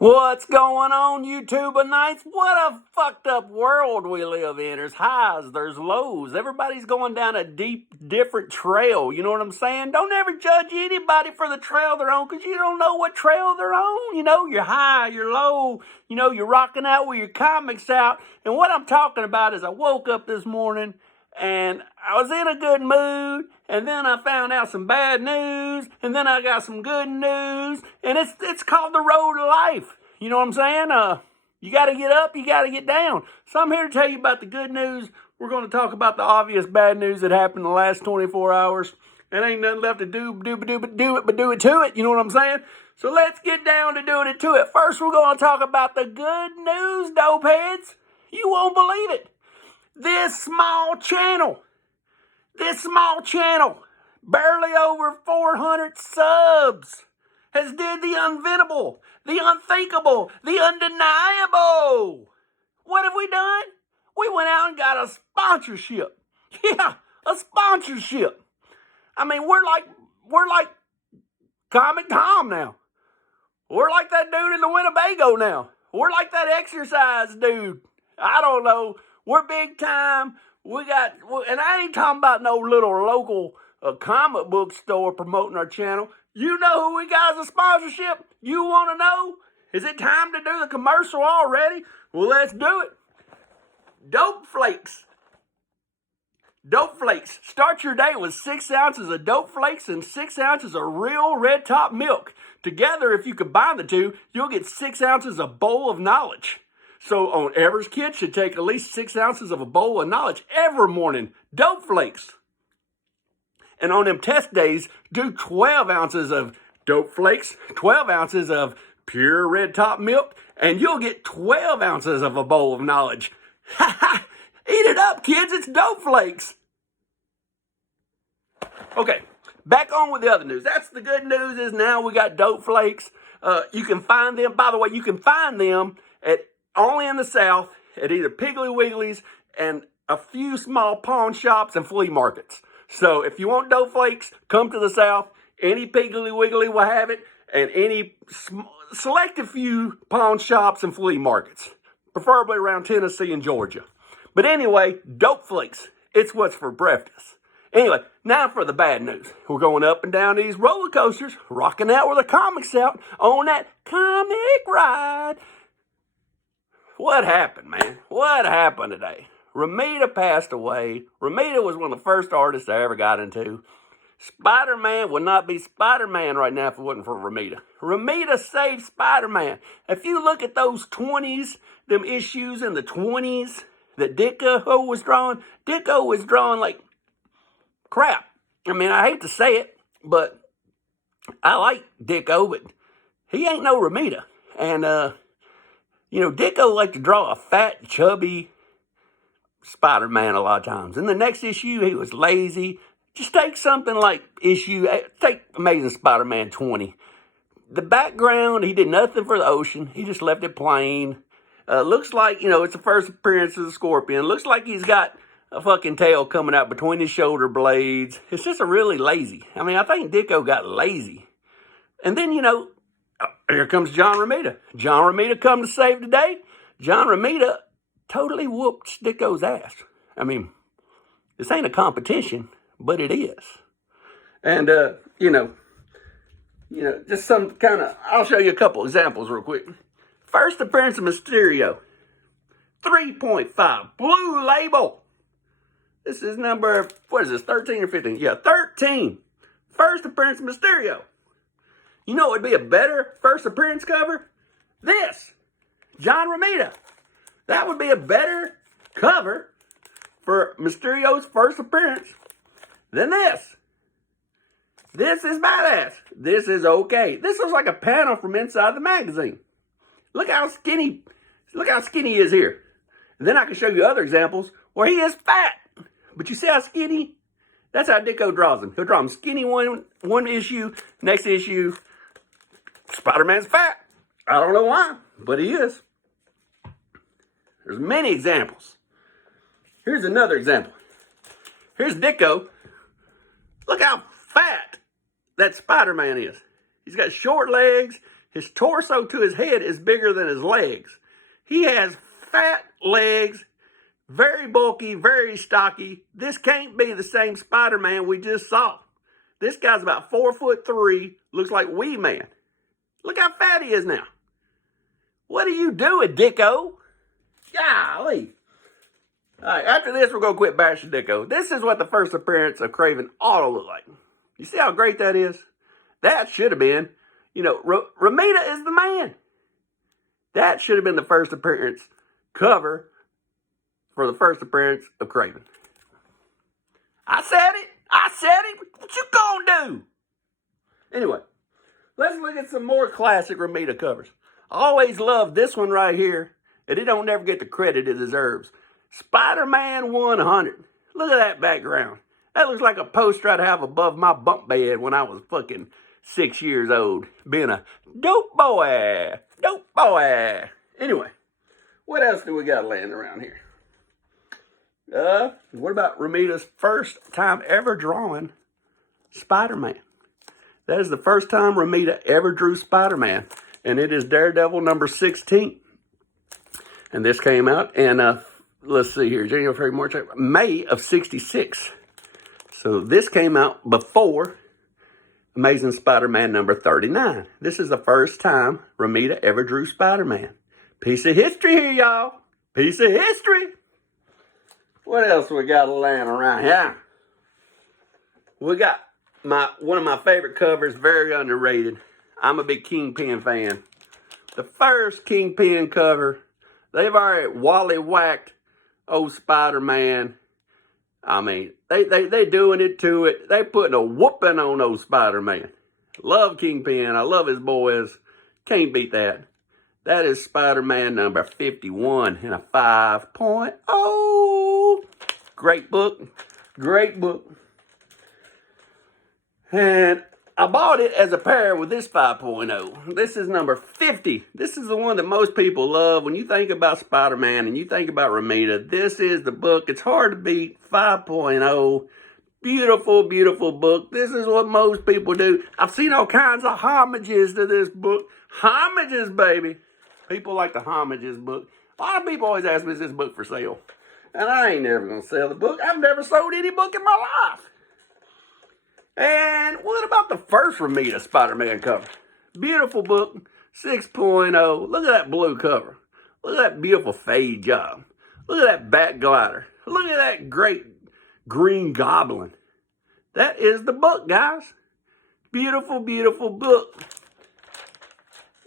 What's going on, YouTubeites? What a fucked up world we live in. There's highs, there's lows. Everybody's going down a different trail. You know what I'm saying? Don't ever judge anybody for the trail they're on because you don't know what trail they're on. You know, you're high, you're low. You know, you're rocking out with your comics out. And what I'm talking about is I woke up this morning and I was in a good mood, and then I found out some bad news, and then I got some good news, and it's called the road to life. You know what I'm saying? You got to get up, you got to get down. So I'm here to tell you about the good news. We're going to talk about the obvious bad news that happened in the last 24 hours. And ain't nothing left to do it to it. You know what I'm saying? So let's get down to doing it to it. First, we're going to talk about the good news, dopeheads. You won't believe it. This small channel, barely over 400 subs, has did the unventable, the unthinkable, the undeniable. What have we done? We went out and got a sponsorship. Yeah, a sponsorship. I mean, we're like Comic Tom now. We're like that dude in the Winnebago now. We're like that exercise dude. I don't know. We're big time. And I ain't talking about no little local comic book store promoting our channel. You know who we got as a sponsorship? You want to know? Is it time to do the commercial already? Well, let's do it. Dope Flakes. Dope Flakes. Start your day with 6 ounces of Dope Flakes and 6 ounces of real red top milk. Together, if you combine the two, you'll get 6 ounces of bowl of knowledge. So on average, kids should take at least 6 ounces of a bowl of knowledge every morning. Dope Flakes. And on them test days, do 12 ounces of Dope Flakes, 12 ounces of pure red top milk, and you'll get 12 ounces of a bowl of knowledge. Ha ha! Eat it up, kids. It's Dope Flakes. Okay, back on with the other news. That's the good news is now we got Dope Flakes. You can find them. By the way, you can find them at only in the South at either Piggly Wiggly's and a few small pawn shops and flea markets. So if you want Dope Flakes, come to the South. Any Piggly Wiggly will have it, and any selected few pawn shops and flea markets, preferably around Tennessee and Georgia. But anyway, Dope Flakes, it's what's for breakfast. Anyway, now for the bad news. We're going up and down these roller coasters, rocking out with the comics out on that comic ride. What happened, man? What happened today? Romita passed away. Romita was one of the first artists I ever got into. Spider-Man would not be Spider-Man right now if it wasn't for Romita. Romita saved Spider-Man. If you look at those 20s, them issues in the 20s that Ditko was drawing like crap. I mean, I hate to say it, but I like Ditko, but he ain't no Romita. And, Ditko liked to draw a fat, chubby Spider-Man a lot of times. In the next issue, he was lazy. Just take something like take Amazing Spider-Man 20. The background, he did nothing for the ocean. He just left it plain. Looks like, it's the first appearance of the Scorpion. Looks like he's got a fucking tail coming out between his shoulder blades. It's just a really lazy. I mean, I think Ditko got lazy. And then, here comes John Romita. John Romita come to save the day. John Romita totally whooped Ditko's ass. I mean, this ain't a competition, but it is. And, just some kind of, I'll show you a couple examples real quick. First appearance of Mysterio. 3.5. Blue Label. This is number, 13 or 15? Yeah, 13. First appearance of Mysterio. You know what would be a better first appearance cover? This. John Romita. That would be a better cover for Mysterio's first appearance than this. This is badass. This is okay. This looks like a panel from inside the magazine. Look how skinny he is here. And then I can show you other examples where he is fat. But you see how skinny? That's how Ditko draws him. He'll draw him skinny one issue, next issue, Spider-Man's fat. I don't know why, but he is. There's many examples. Here's another example. Here's Ditko. Look how fat that Spider-Man is. He's got short legs. His torso to his head is bigger than his legs. He has fat legs, very bulky, very stocky. This can't be the same Spider-Man we just saw. This guy's about 4'3", looks like Wee Man. Look how fat he is now. What are you doing, Dicko? Golly. All right, after this, we're going to quit bashing Dicko. This is what the first appearance of Kraven ought to look like. You see how great that is? That should have been, Romita is the man. That should have been the first appearance cover for the first appearance of Kraven. I said it. What you gonna do? Anyway, let's look at some more classic Romita covers. I always love this one right here, and it don't never get the credit it deserves. Spider-Man 100. Look at that background. That looks like a poster I'd have above my bunk bed when I was fucking 6 years old, being a dope boy. Anyway, what else do we got laying around here? What about Romita's first time ever drawing Spider-Man? That is the first time Romita ever drew Spider-Man, and it is Daredevil number 16. And this came out in, let's see here, January, February, March, April, May of 66. So this came out before Amazing Spider-Man number 39. This is the first time Romita ever drew Spider-Man. Piece of history here, y'all. Piece of history. What else we got laying around here? We got one of my favorite covers, very underrated. I'm a big Kingpin fan. The first Kingpin cover, they've already wally-whacked old Spider-Man. I mean, they doing it to it. They putting a whooping on old Spider-Man. Love Kingpin. I love his boys. Can't beat that. That is Spider-Man number 51 in a 5.0. Great book. Great book. And I bought it as a pair with this 5.0. This is number 50. This is the one that most people love. When you think about Spider-Man and you think about Romita, this is the book. It's hard to beat. 5.0. Beautiful, beautiful book. This is what most people do. I've seen all kinds of homages to this book. Homages, baby. People like the homages book. A lot of people always ask me, is this book for sale? And I ain't never going to sell the book. I've never sold any book in my life. And what about the first Romita Spider-Man cover? Beautiful book, 6.0. Look at that blue cover. Look at that beautiful fade job. Look at that back glider. Look at that great green goblin. That is the book, guys. Beautiful, beautiful book.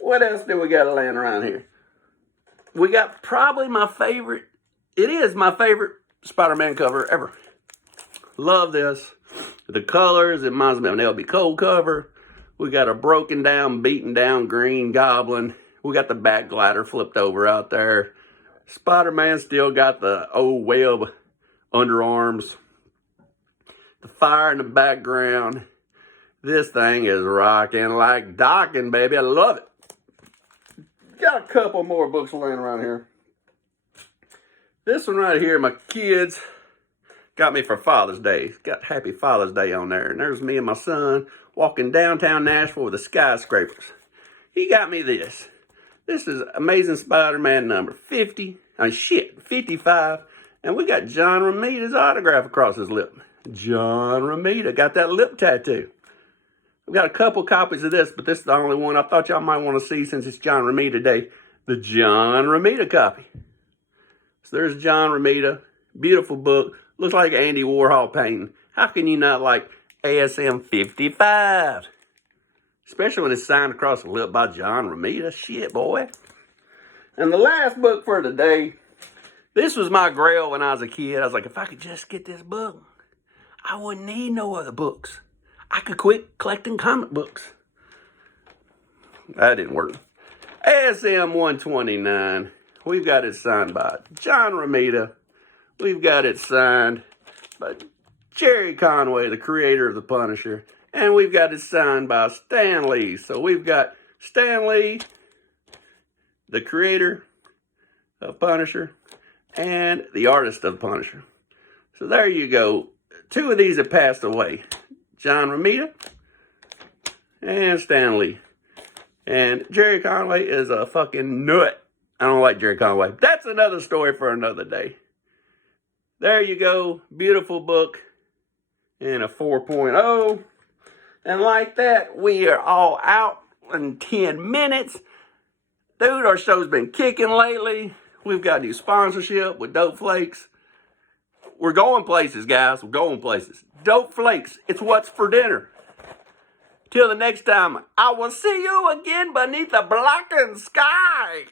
What else do we got laying around here? We got probably my favorite. It is my favorite Spider-Man cover ever. Love this. The colors, it reminds me of an LB Cole cover. We got a broken down, beaten down green goblin. We got the back glider flipped over out there. Spider-Man still got the old web underarms. The fire in the background. This thing is rocking like docking, baby. I love it. Got a couple more books laying around here. This one right here, my kids got me for Father's Day. It's got Happy Father's Day on there. And there's me and my son walking downtown Nashville with the skyscrapers. He got me this. This is Amazing Spider-Man number 55. And we got John Romita's autograph across his lip. John Romita got that lip tattoo. We've got a couple copies of this, but this is the only one I thought y'all might want to see since it's John Romita Day. The John Romita copy. So there's John Romita. Beautiful book. Looks like Andy Warhol painting. How can you not like ASM 55? Especially when it's signed across the lip by John Romita. Shit, boy. And the last book for today. This was my grail when I was a kid. I was like, if I could just get this book, I wouldn't need no other books. I could quit collecting comic books. That didn't work. ASM 129. We've got it signed by John Romita. We've got it signed by Jerry Conway, the creator of The Punisher. And we've got it signed by Stan Lee. So we've got Stan Lee, the creator of Punisher, and the artist of Punisher. So there you go. Two of these have passed away. John Romita and Stan Lee. And Jerry Conway is a fucking nut. I don't like Jerry Conway. That's another story for another day. There you go. Beautiful book. And a 4.0. And like that, we are all out in 10 minutes. Dude, our show's been kicking lately. We've got new sponsorship with Dope Flakes. We're going places, guys. We're going places. Dope Flakes. It's what's for dinner. Till the next time, I will see you again beneath the blackened sky.